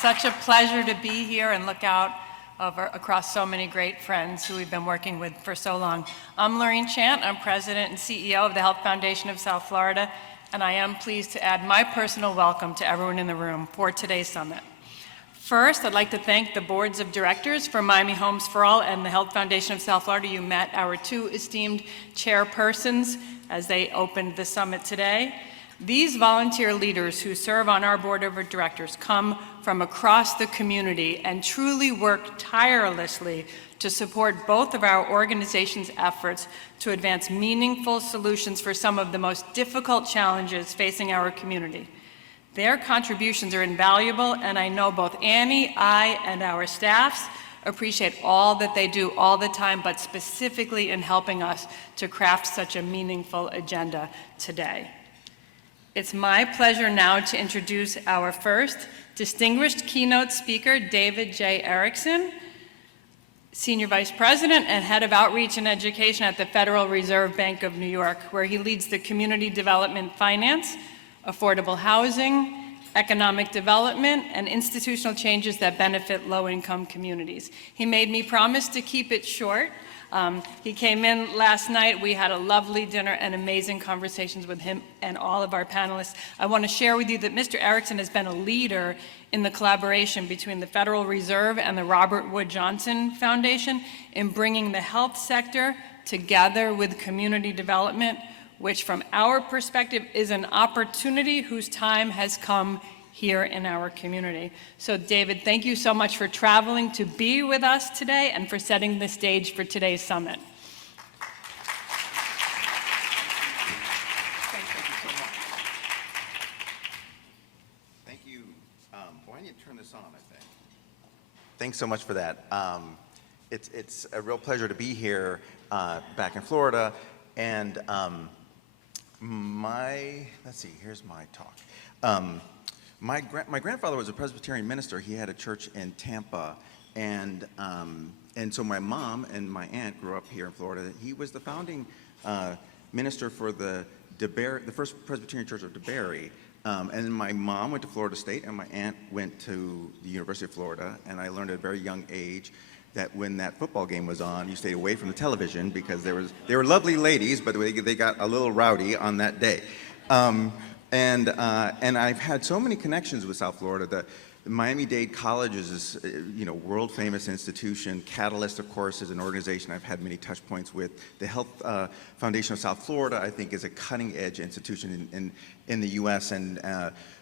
such a pleasure to be here and look out across so many great friends who we've been working with for so long. I'm Lorraine Chant. I'm President and CEO of the Health Foundation of South Florida, and I am pleased to add my personal welcome to everyone in the room for today's summit. First, I'd like to thank the boards of directors for Miami Homes for All and the Health Foundation of South Florida. You met our two esteemed chairpersons as they opened the summit today. These volunteer leaders who serve on our board of directors come from across the community and truly work tirelessly to support both of our organization's efforts to advance meaningful solutions for some of the most difficult challenges facing our community. Their contributions are invaluable, and I know both Annie, I, and our staffs appreciate all that they do all the time, but specifically in helping us to craft such a meaningful agenda today. It's my pleasure now to introduce our first distinguished keynote speaker, David J. Erickson, Senior Vice President and Head of Outreach and Education at the Federal Reserve Bank of New York, where he leads the community development finance, affordable housing, economic development, and institutional changes that benefit low-income communities. He made me promise to keep it short. He came in last night. We had a lovely dinner and amazing conversations with him and all of our panelists. I want to share with you that Mr. Erickson has been a leader in the collaboration between the Federal Reserve and the Robert Wood Johnson Foundation in bringing the health sector together with community development, which from our perspective is an opportunity whose time has come here in our community. So David, thank you so much for traveling to be with us today and for setting the stage for today's summit. Thank you so much. Thank you. Why don't you turn this on, I think. Thanks so much for that. It's a real pleasure to be here back in Florida. And let's see, here's my talk. My grandfather was a Presbyterian minister. He had a church in Tampa, and so my mom and my aunt grew up here in Florida. He was the founding minister for the first Presbyterian Church of DeBary. And my mom went to Florida State, and my aunt went to the University of Florida. And I learned at a very young age that when that football game was on, you stayed away from the television because they were lovely ladies, but they got a little rowdy on that day. And I've had so many connections with South Florida. The Miami-Dade College is this, world famous institution. Catalyst, of course, is an organization I've had many touch points with. The Health Foundation of South Florida, I think, is a cutting edge institution in the U.S. And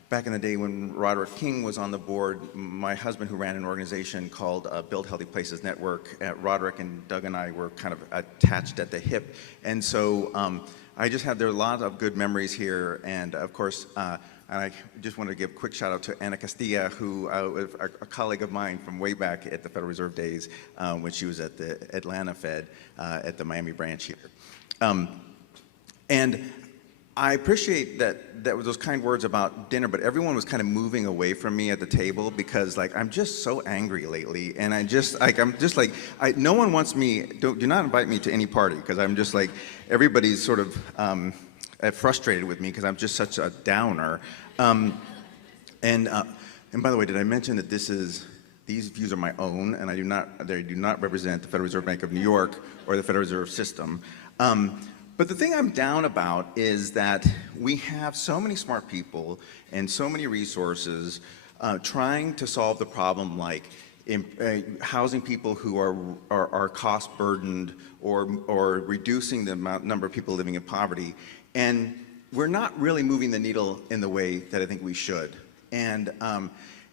back in the day when Roderick King was on the board, my husband, who ran an organization called Build Healthy Places Network, Roderick and Doug and I were kind of attached at the hip. And so there are a lot of good memories here. And of course, I just want to give a quick shout out to Ana Castilla, who was a colleague of mine from way back at the Federal Reserve days when she was at the Atlanta Fed at the Miami branch here. And I appreciate that was those kind words about dinner, but everyone was kind of moving away from me at the table because I'm just so angry lately, and no one wants me. Do not invite me to any party because I'm just everybody's sort of frustrated with me because I'm just such a downer. And by the way, did I mention that these views are my own, and they do not represent the Federal Reserve Bank of New York or the Federal Reserve System. But the thing I'm down about is that we have so many smart people and so many resources trying to solve the problem, like housing people who are cost burdened or reducing the number of people living in poverty. And we're not really moving the needle in the way that I think we should.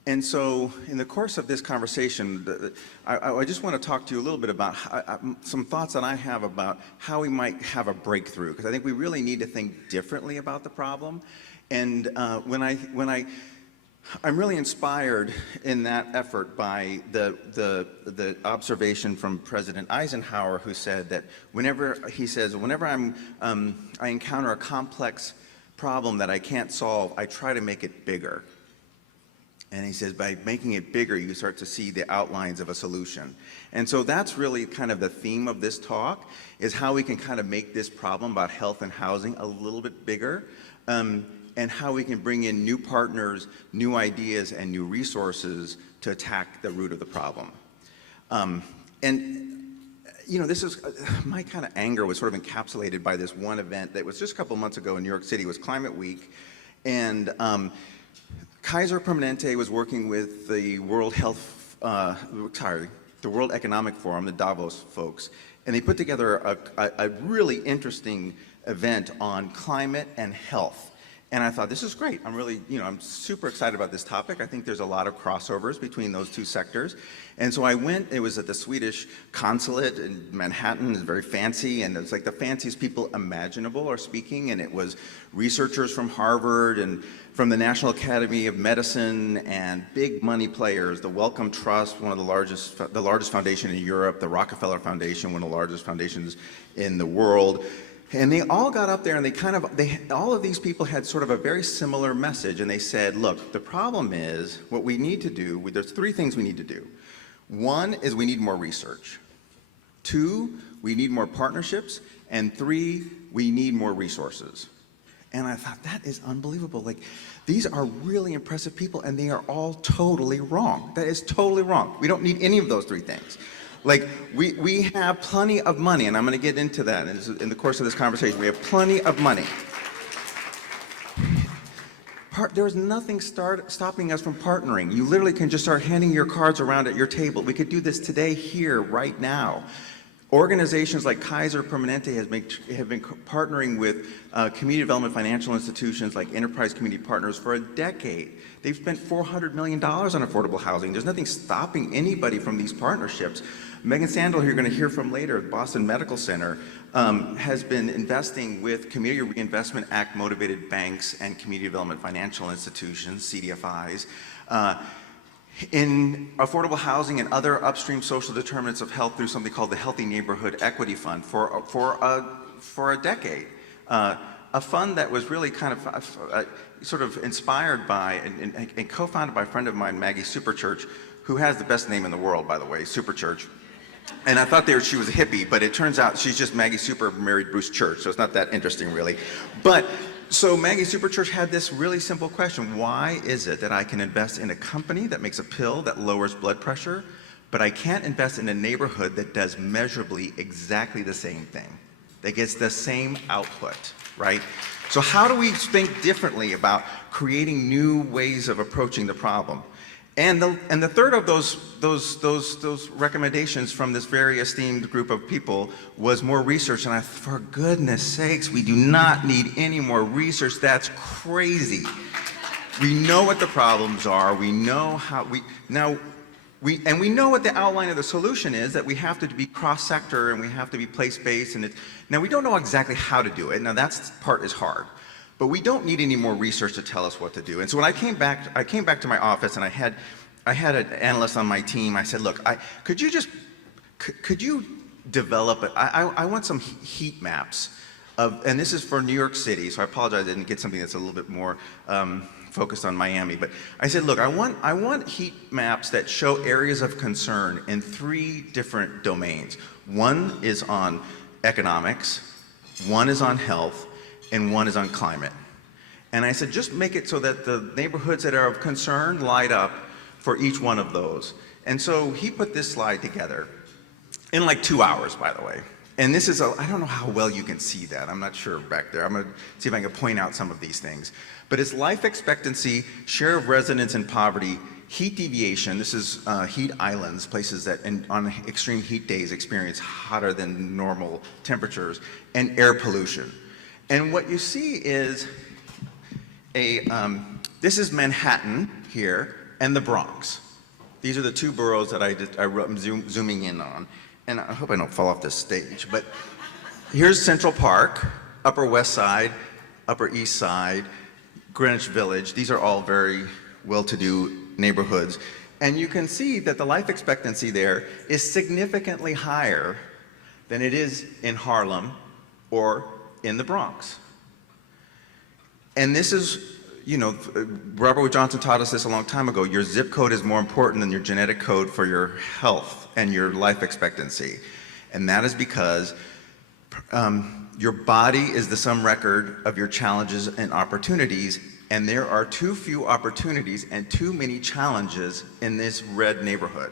And so in the course of this conversation, I just want to talk to you a little bit about some thoughts that I have about how we might have a breakthrough, because I think we really need to think differently about the problem. And I'm really inspired in that effort by the observation from President Eisenhower, who said that whenever I encounter a complex problem that I can't solve, I try to make it bigger. And he says, by making it bigger, you start to see the outlines of a solution. And so that's really kind of the theme of this talk, is how we can kind of make this problem about health and housing a little bit bigger. and how we can bring in new partners, new ideas, and new resources to attack the root of the problem. This is, my kind of anger was sort of encapsulated by this one event that was just a couple months ago in New York City. It was Climate Week, and Kaiser Permanente was working with the World Economic Forum, the Davos folks, and they put together a really interesting event on climate and health. And I thought, this is great. I'm super excited about this topic. I think there's a lot of crossovers between those two sectors. And so I went, it was at the Swedish consulate in Manhattan. It's very fancy, and it was like the fanciest people imaginable are speaking, and it was researchers from Harvard and from the National Academy of Medicine and big money players, the Wellcome Trust, one of the largest foundation in Europe, the Rockefeller Foundation, one of the largest foundations in the world. And they all got up there, and all of these people had sort of a very similar message, and they said, look, the problem is what we need to do, there's three things we need to do. One is we need more research. Two, we need more partnerships. And three, we need more resources. And I thought, that is unbelievable. Like, these are really impressive people, and they are all totally wrong. That is totally wrong. We don't need any of those three things. Like, we have plenty of money, and I'm going to get into that in the course of this conversation. We have plenty of money. There is nothing stopping us from partnering. You literally can just start handing your cards around at your table. We could do this today, here, right now. Organizations like Kaiser Permanente have been partnering with community development financial institutions like Enterprise Community Partners for a decade. They've spent $400 million on affordable housing. There's nothing stopping anybody from these partnerships. Megan Sandel, who you're going to hear from later at Boston Medical Center, has been investing with Community Reinvestment Act motivated banks and community development financial institutions, CDFIs, in affordable housing and other upstream social determinants of health through something called the Healthy Neighborhood Equity Fund for a decade. A fund that was really kind of sort of inspired by and co-founded by a friend of mine, Maggie Superchurch, who has the best name in the world, by the way, Superchurch. And I thought she was a hippie, but it turns out she's just Maggie Super married Bruce Church, so it's not that interesting, really. But so Maggie Superchurch had this really simple question: why is it that I can invest in a company that makes a pill that lowers blood pressure, but I can't invest in a neighborhood that does measurably exactly the same thing, that gets the same output, right? So how do we think differently about creating new ways of approaching the problem? And the third of those recommendations from this very esteemed group of people was more research. And for goodness sakes, we do not need any more research. That's crazy. We know what the problems are. We know how we know what the outline of the solution is, that we have to be cross-sector and we have to be place-based. Now we don't know exactly how to do it. Now that part is hard. But we don't need any more research to tell us what to do. And so when I came back to my office, and I had an analyst on my team. I said, look, could you develop it? I want some heat maps and this is for New York City, so I apologize I didn't get something that's a little bit more focused on Miami. But I said, look, I want heat maps that show areas of concern in 3 different domains. One is on economics, one is on health, and one is on climate. And I said, just make it so that the neighborhoods that are of concern light up for each one of those. And so he put this slide together in like 2 hours, by the way. And this is I don't know how well you can see that. I'm not sure back there. I'm going to see if I can point out some of these things. But it's life expectancy, share of residents in poverty, heat deviation. This is heat islands, places that on extreme heat days experience hotter than normal temperatures, and air pollution. And what you see is this is Manhattan here and the Bronx. These are the 2 boroughs that I'm zooming in on. And I hope I don't fall off this stage, but here's Central Park, Upper West Side, Upper East Side, Greenwich Village. These are all very well-to-do neighborhoods. And you can see that the life expectancy there is significantly higher than it is in Harlem or in the Bronx. And this is, Robert Wood Johnson taught us this a long time ago. Your zip code is more important than your genetic code for your health and your life expectancy. And that is because Your body is the sum record of your challenges and opportunities, and there are too few opportunities and too many challenges in this red neighborhood.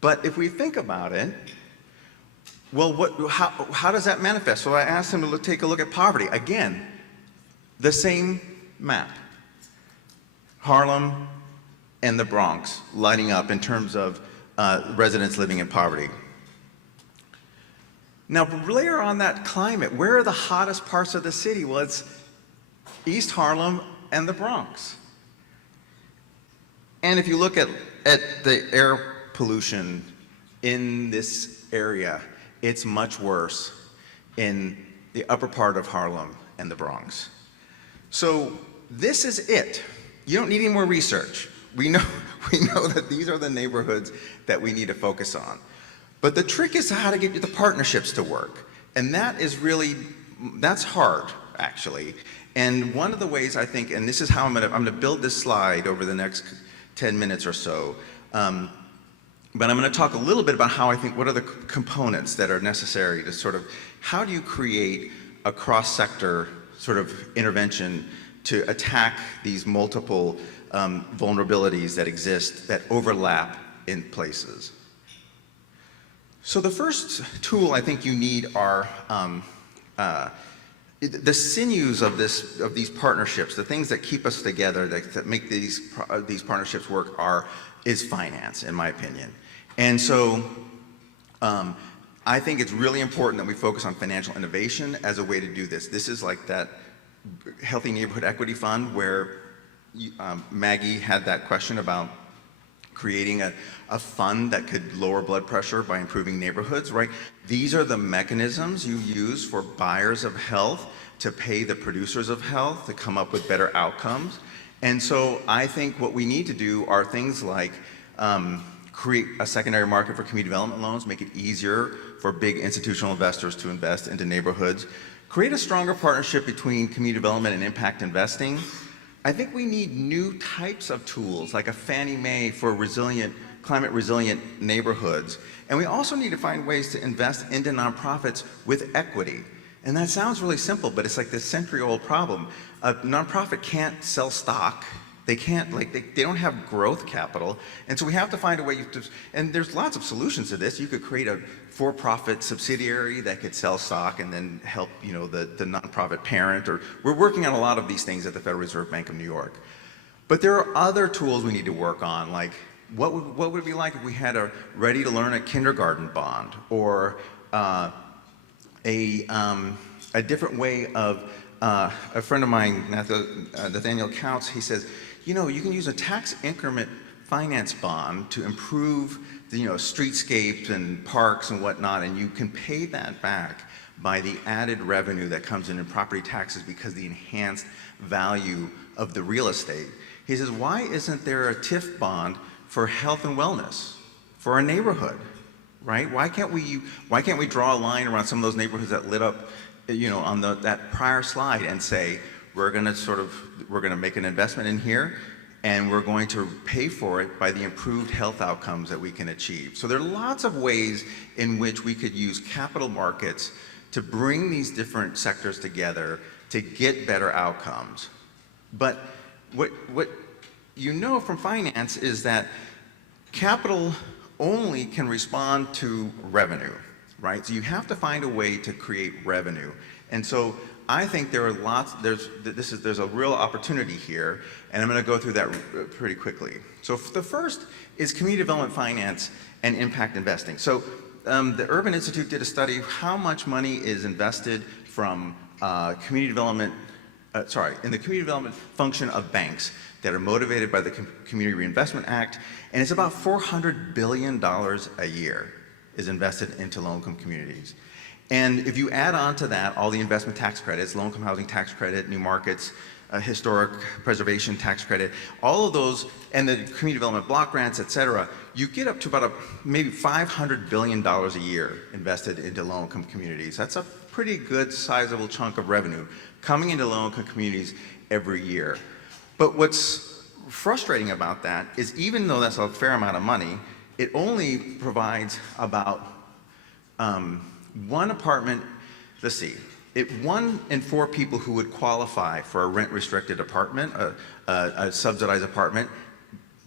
But if we think about it, well, how does that manifest? So I asked him to take a look at poverty. Again, the same map. Harlem and the Bronx lighting up in terms of residents living in poverty. Now, layer on that climate, where are the hottest parts of the city? Well, it's East Harlem and the Bronx. And if you look at the air pollution in this area, it's much worse in the upper part of Harlem and the Bronx. So this is it. You don't need any more research. We know that these are the neighborhoods that we need to focus on. But the trick is how to get the partnerships to work. And that is that's hard, actually. And one of the ways I think, and this is how I'm gonna build this slide over the next 10 minutes or so, but I'm gonna talk a little bit about how I think, what are the components that are necessary to sort of, how do you create a cross-sector sort of intervention to attack these multiple vulnerabilities that exist, that overlap in places. So the first tool I think you need are the sinews of these partnerships, the things that keep us together, that make these partnerships work is finance, in my opinion. And so I think it's really important that we focus on financial innovation as a way to do this. This is like that Healthy Neighborhood Equity Fund where Maggie had that question about creating a fund that could lower blood pressure by improving neighborhoods, right? These are the mechanisms you use for buyers of health to pay the producers of health to come up with better outcomes. And so I think what we need to do are things like create a secondary market for community development loans, make it easier for big institutional investors to invest into neighborhoods, create a stronger partnership between community development and impact investing. I think we need new types of tools, like a Fannie Mae for climate resilient neighborhoods. And we also need to find ways to invest into nonprofits with equity. And that sounds really simple, but it's like this century-old problem. A nonprofit can't sell stock. They can't, they don't have growth capital. And so we have to find a way and there's lots of solutions to this. You could create a for-profit subsidiary that could sell stock and then help, the nonprofit parent, or we're working on a lot of these things at the Federal Reserve Bank of New York. But there are other tools we need to work on, like what would it be like if we had a ready-to-learn at kindergarten bond, or a different way of, a friend of mine, Nathaniel Counts, he says, you can use a tax increment finance bond to improve the streetscapes and parks and whatnot, and you can pay that back by the added revenue that comes in property taxes because the enhanced value of the real estate. He says, why isn't there a TIF bond for health and wellness for a neighborhood, right? Why can't we draw a line around some of those neighborhoods that lit up, on that prior slide and say, we're gonna make an investment in here, and we're going to pay for it by the improved health outcomes that we can achieve. So there are lots of ways in which we could use capital markets to bring these different sectors together to get better outcomes. But what from finance is that capital only can respond to revenue, right? So you have to find a way to create revenue. And so I think there are there's a real opportunity here, and I'm going to go through that pretty quickly. So the first is community development finance and impact investing. So the Urban Institute did a study of how much money is invested from community development, in the community development function of banks that are motivated by the Community Reinvestment Act, and it's about $400 billion a year is invested into low-income communities. And if you add on to that all the investment tax credits, low-income housing tax credit, new markets, historic preservation tax credit, all of those, and the community development block grants, et cetera, you get up to about maybe $500 billion a year invested into low-income communities. That's a pretty good sizable chunk of revenue coming into low-income communities every year. But what's frustrating about that is even though that's a fair amount of money, it only provides about one apartment let's see, 1 in 4 people who would qualify for a rent-restricted apartment, a subsidized apartment,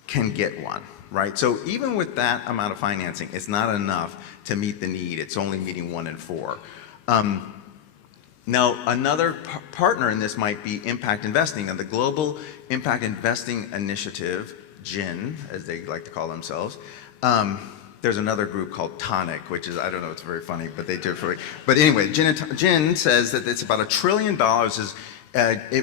can get one, right? So even with that amount of financing, it's not enough to meet the need. It's only meeting 1 in 4. Now, another partner in this might be impact investing. Now, the Global Impact Investing Initiative, GIN, as they like to call themselves, there's another group called Tonic, which is, I don't know, it's very funny, but they do it for, but anyway, GIN says that it's about $1 trillion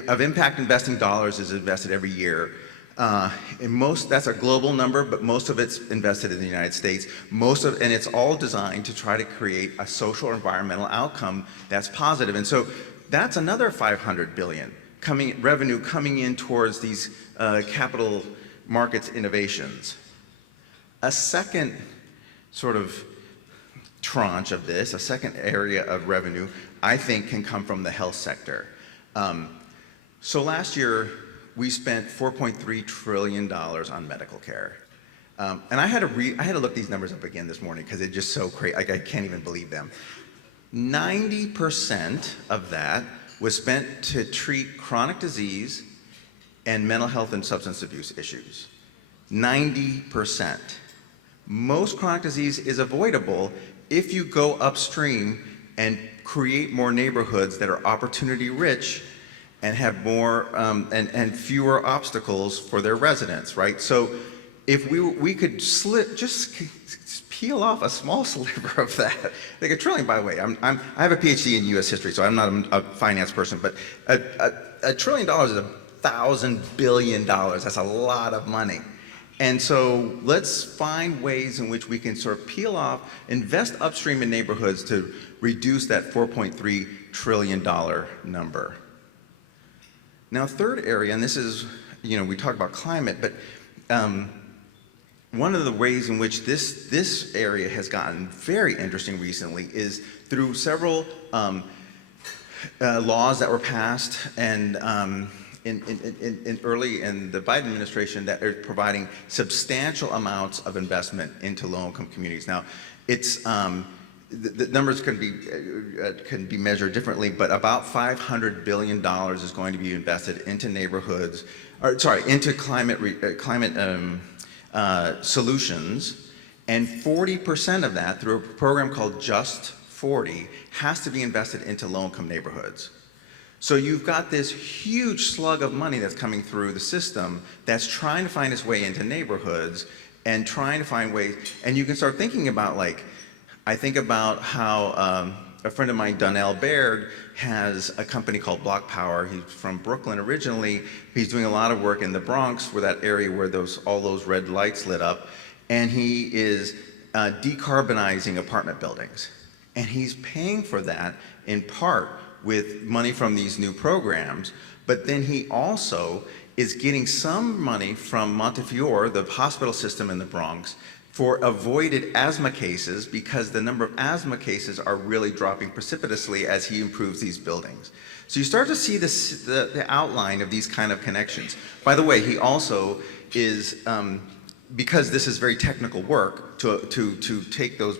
of impact investing dollars is invested every year. That's a global number, but most of it's invested in the United States. And it's all designed to try to create a social or environmental outcome that's positive. And so that's another $500 billion revenue coming in towards these capital markets innovations. A second sort of tranche of this, a second area of revenue, I think can come from the health sector. So last year, we spent $4.3 trillion on medical care. And I had to look these numbers up again this morning because they're just so crazy, like I can't even believe them. 90% of that was spent to treat chronic disease and mental health and substance abuse issues. 90%. Most chronic disease is avoidable if you go upstream and create more neighborhoods that are opportunity rich and have more and fewer obstacles for their residents, right? So if we could just peel off a small sliver of that, like $1 trillion, by the way, I have a PhD in US history, so I'm not a finance person, but $1 trillion is $1,000 billion. That's a lot of money. And so let's find ways in which we can sort of peel off, invest upstream in neighborhoods to reduce that $4.3 trillion number. Now, third area, and this is, we talk about climate, but one of the ways in which this area has gotten very interesting recently is through several laws that were passed and early in the Biden administration that are providing substantial amounts of investment into low-income communities. Now, it's the numbers can be measured differently, but about $500 billion is going to be invested into neighborhoods, into climate solutions, and 40% of that through a program called Just 40 has to be invested into low-income neighborhoods. So you've got this huge slug of money that's coming through the system that's trying to find its way into neighborhoods and trying to find ways, and you can start thinking about, like, I think about how a friend of mine, Donnell Baird, has a company called Block Power. He's from Brooklyn originally. He's doing a lot of work in the Bronx, where that area where all those red lights lit up, and he is decarbonizing apartment buildings. And he's paying for that in part with money from these new programs, but then he also is getting some money from Montefiore, the hospital system in the Bronx, for avoided asthma cases, because the number of asthma cases are really dropping precipitously as he improves these buildings. So you start to see the outline of these kind of connections. By the way, he also is, because this is very technical work, to take those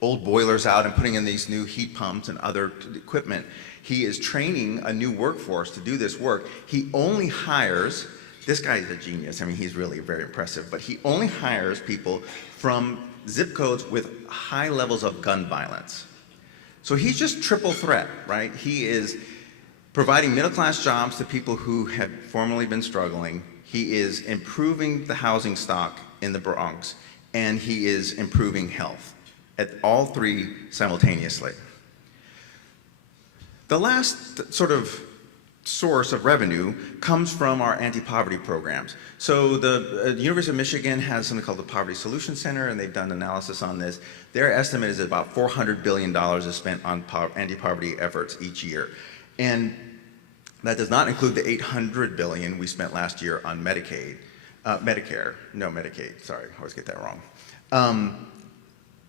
old boilers out and putting in these new heat pumps and other equipment, he is training a new workforce to do this work. He only hires, this guy is a genius, I mean, he's really very impressive, but he only hires people from zip codes with high levels of gun violence. So he's just triple threat, right? He is providing middle-class jobs to people who have formerly been struggling. He is improving the housing stock in the Bronx, and he is improving health, at all three simultaneously. The last sort of source of revenue comes from our anti-poverty programs. So the University of Michigan has something called the Poverty Solution Center, and they've done analysis on this. Their estimate is that about $400 billion is spent on anti-poverty efforts each year. And that does not include the $800 billion we spent last year on Medicaid, Medicaid, sorry, I always get that wrong,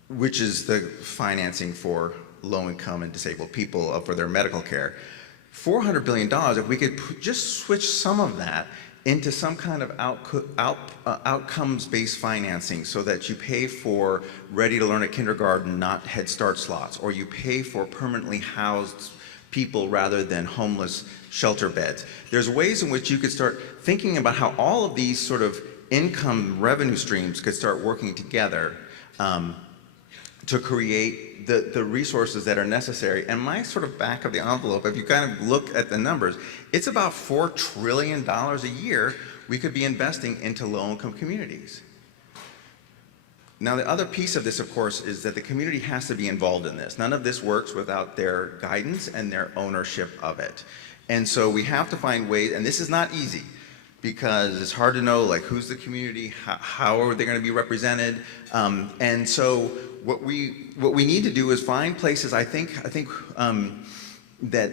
which is the financing for low-income and disabled people for their medical care. $400 billion, if we could just switch some of that into some kind of outcomes-based financing, so that you pay for ready-to-learn at kindergarten, not Head Start slots, or you pay for permanently housed people rather than homeless shelter beds. There's ways in which you could start thinking about how all of these sort of income revenue streams could start working together to create the resources that are necessary. And my sort of back of the envelope, if you kind of look at the numbers, it's about $4 trillion a year we could be investing into low-income communities. Now, the other piece of this, of course, is that the community has to be involved in this. None of this works without their guidance and their ownership of it. And so we have to find ways, and this is not easy, because it's hard to know, like, who's the community, how are they going to be represented, and so what we need to do is find places. I think that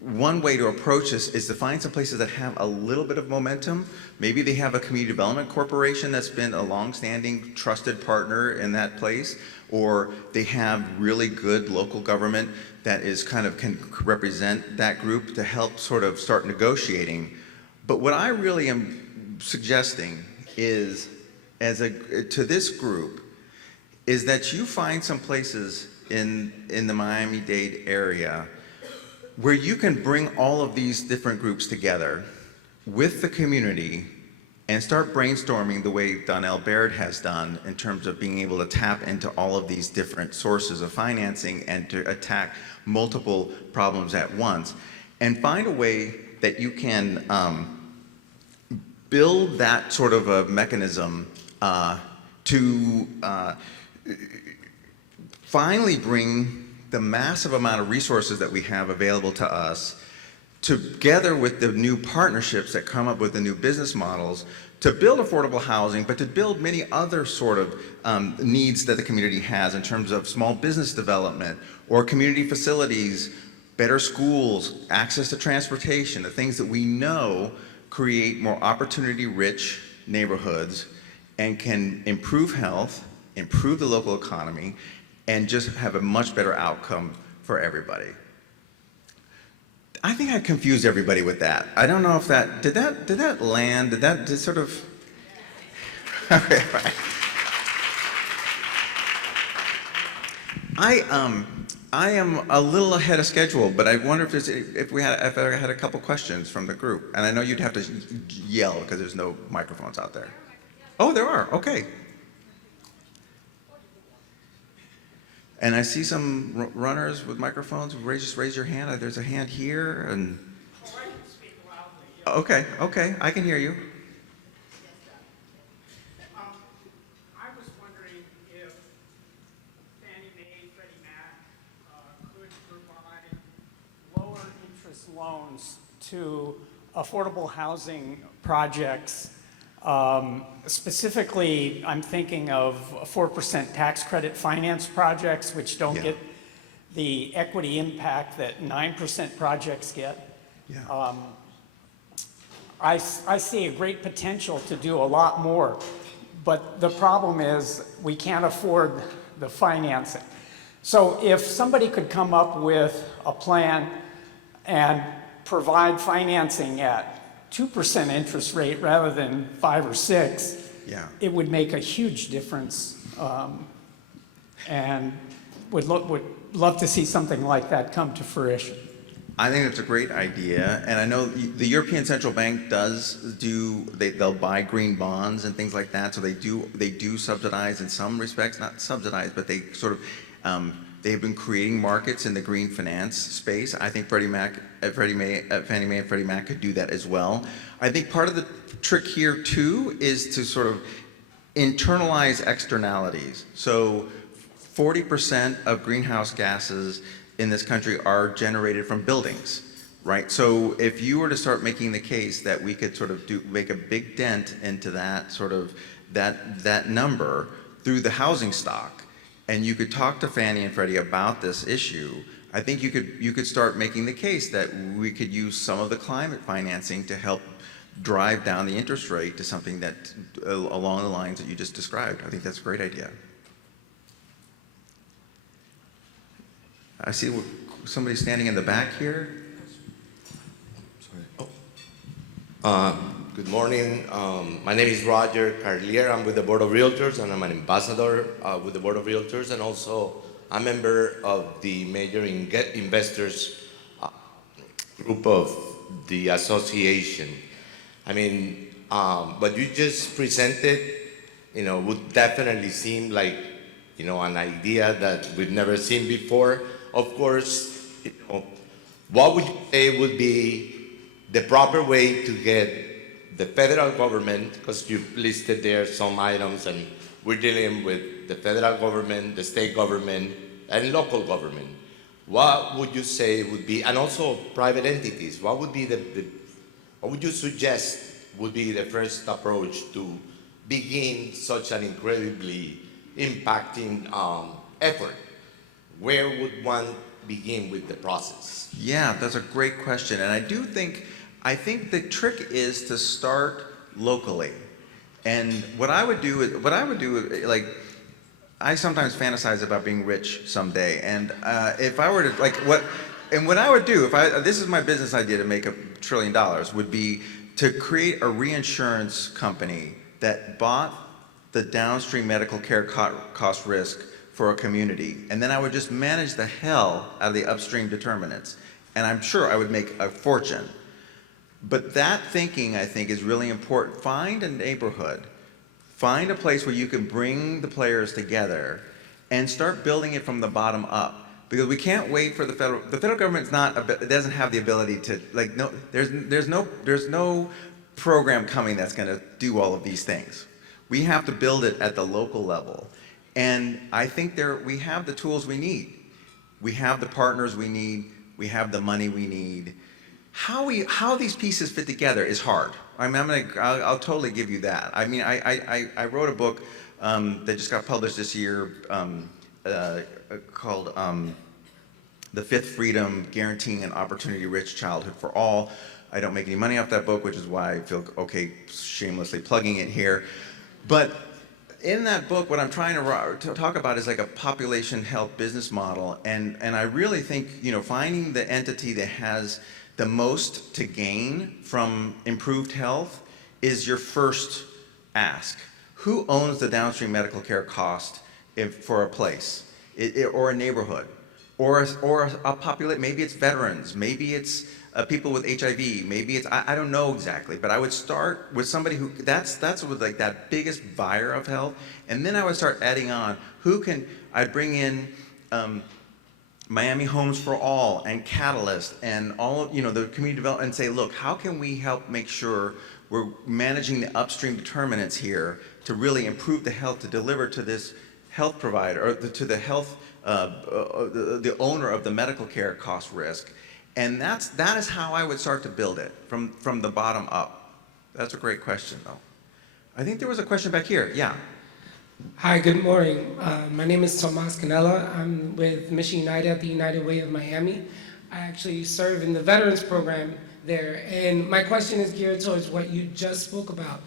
one way to approach this is to find some places that have a little bit of momentum. Maybe they have a community development corporation that's been a long-standing trusted partner in that place, or they have really good local government that is kind of can represent that group to help sort of start negotiating. But what I really am suggesting is, to this group, is that you find some places in the Miami-Dade area where you can bring all of these different groups together with the community and start brainstorming the way Donnell Baird has done in terms of being able to tap into all of these different sources of financing and to attack multiple problems at once, and find a way that you can build that sort of a mechanism to finally bring the massive amount of resources that we have available to us, together with the new partnerships that come up with the new business models, to build affordable housing, but to build many other sort of needs that the community has in terms of small business development or community facilities, better schools, access to transportation, the things that we know create more opportunity-rich neighborhoods and can improve health, improve the local economy, and just have a much better outcome for everybody. I think I confused everybody with that. I don't know if that did that land? Did that sort of? Okay, right. I am a little ahead of schedule, but I wonder if I had a couple questions from the group, and I know you'd have to yell because there's no microphones out there. Oh, there are. Okay. And I see some runners with microphones. Just raise your hand. There's a hand here, and. Oh, I can speak loudly. Okay, okay, I can hear you. I was wondering if Fannie Mae, Freddie Mac could provide lower interest loans to affordable housing projects. Specifically, I'm thinking of 4% tax credit finance projects, which don't get the equity impact that 9% projects get. Yeah. I see a great potential to do a lot more, but the problem is we can't afford the financing. So if somebody could come up with a plan and provide financing at 2% interest rate rather than 5 or 6, it would make a huge difference, and would love to see something like that come to fruition. I think it's a great idea, and I know the European Central Bank they'll buy green bonds and things like that, so they do subsidize in some respects, not subsidize, but they sort of, they have been creating markets in the green finance space. I think Fannie Mae and Freddie Mac could do that as well. I think part of the trick here too is to sort of internalize externalities. So 40% of greenhouse gases in this country are generated from buildings, right? So if you were to start making the case that we could sort of make a big dent into that sort of that number through the housing stock, and you could talk to Fannie and Freddie about this issue, I think you could start making the case that we could use some of the climate financing to help drive down the interest rate to something that along the lines that you just described. I think that's a great idea. I see somebody standing in the back here. Sorry. Good morning. My name is Roger Carlier. I'm with the Board of Realtors, and I'm an ambassador with the Board of Realtors, and also a member of the major investors group of the association. I mean, what you just presented, would definitely seem like, an idea that we've never seen before. Of course, what would you say would be the proper way to get the federal government, because you've listed there some items, and we're dealing with the federal government, the state government, and local government. What would you say would be, and also private entities, what would be what would you suggest would be the first approach to begin such an incredibly impacting effort? Where would one begin with the process? Yeah, that's a great question, and I think the trick is to start locally. And what I would do, like, I sometimes fantasize about being rich someday, and if I were to, what I would do, this is my business idea to make $1 trillion, would be to create a reinsurance company that bought the downstream medical care cost risk for a community, and then I would just manage the hell out of the upstream determinants, and I'm sure I would make a fortune. But that thinking, I think, is really important. Find a neighborhood, find a place where you can bring the players together and start building it from the bottom up. Because we can't wait for the federal government's it doesn't have the ability to, there's no program coming that's gonna do all of these things. We have to build it at the local level. And I think we have the tools we need. We have the partners we need, we have the money we need. How these pieces fit together is hard. I mean, I'll totally give you that. I mean, I wrote a book that just got published this year called The Fifth Freedom: Guaranteeing an Opportunity-Rich Childhood for All. I don't make any money off that book, which is why I feel okay shamelessly plugging it here. But in that book, what I'm trying to talk about is like a population health business model, and I really think, finding the entity that has the most to gain from improved health is your first ask. Who owns the downstream medical care cost for a place, or a neighborhood, or a population? Maybe it's veterans, maybe it's people with HIV, maybe it's, I don't know exactly, but I would start with somebody who, that's with like that biggest buyer of health, and then I would start adding on, I'd bring in Miami Homes for All and Catalyst and all of, the community development, and say, look, how can we help make sure we're managing the upstream determinants here to really improve the health, to deliver to this health provider, or to the health, the owner of the medical care cost risk. And that is how I would start to build it, from the bottom up. That's a great question, though. I think there was a question back here. Yeah. Hi, good morning. My name is Tomas Canella. I'm with Mission United at the United Way of Miami. I actually serve in the Veterans Program there, and my question is geared towards what you just spoke about.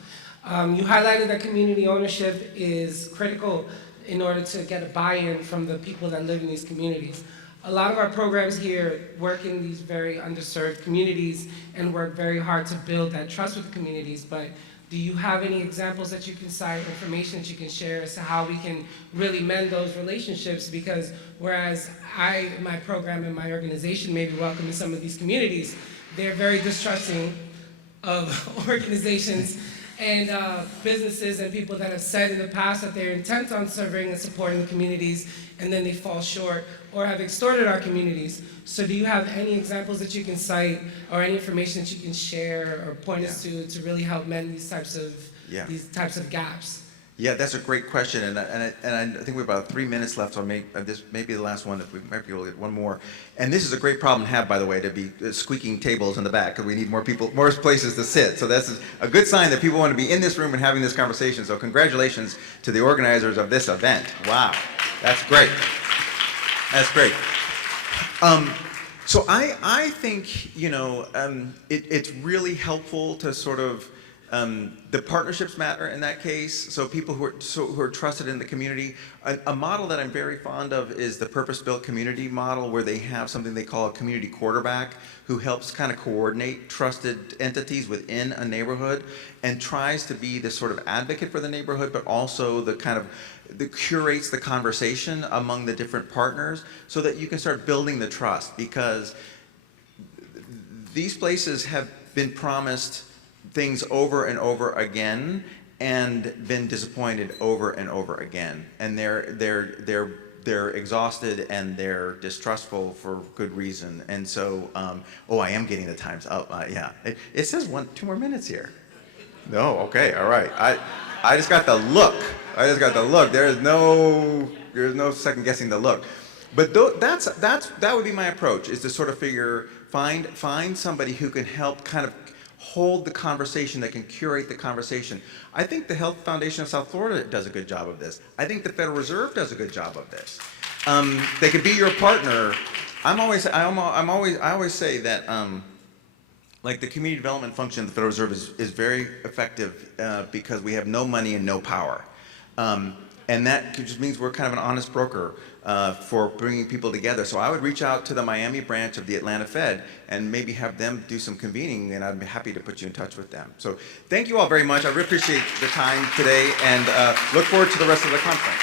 You highlighted that community ownership is critical in order to get a buy-in from the people that live in these communities. A lot of our programs here work in these very underserved communities and work very hard to build that trust with the communities, but do you have any examples that you can cite, information that you can share as to how we can really mend those relationships? Because whereas my program and my organization may be welcoming some of these communities, they're very distrusting of organizations and businesses and people that have said in the past that they're intent on serving and supporting the communities, and then they fall short or have extorted our communities. So do you have any examples that you can cite or any information that you can share or point us to really help mend these types of gaps? Yeah, that's a great question, and I think we have about 3 minutes left, so this may be the last one, if we might be able to get one more. And this is a great problem to have, by the way, to be squeaking tables in the back, because we need more places to sit. So that's a good sign that people want to be in this room and having this conversation. So congratulations to the organizers of this event. Wow, that's great. That's great. So I think, it's really helpful to sort of The partnerships matter in that case, so people who are trusted in the community. A model that I'm very fond of is the purpose-built community model, where they have something they call a community quarterback who helps kind of coordinate trusted entities within a neighborhood and tries to be this sort of advocate for the neighborhood, but also that curates the conversation among the different partners so that you can start building the trust, because these places have been promised things over and over again and been disappointed over and over again, and they're exhausted and they're distrustful for good reason. And so, I am getting the times up. Yeah, it says 2 more minutes here. No, okay, all right. I just got the look. There's no second guessing the look. But that would be my approach, is to sort of find somebody who can help kind of hold the conversation, that can curate the conversation. I think the Health Foundation of South Florida does a good job of this. I think the Federal Reserve does a good job of this. They could be your partner. I always say that like the community development function of the Federal Reserve is very effective because we have no money and no power. And that just means we're kind of an honest broker for bringing people together. So I would reach out to the Miami branch of the Atlanta Fed and maybe have them do some convening, and I'd be happy to put you in touch with them. So thank you all very much. I really appreciate the time today, and look forward to the rest of the conference.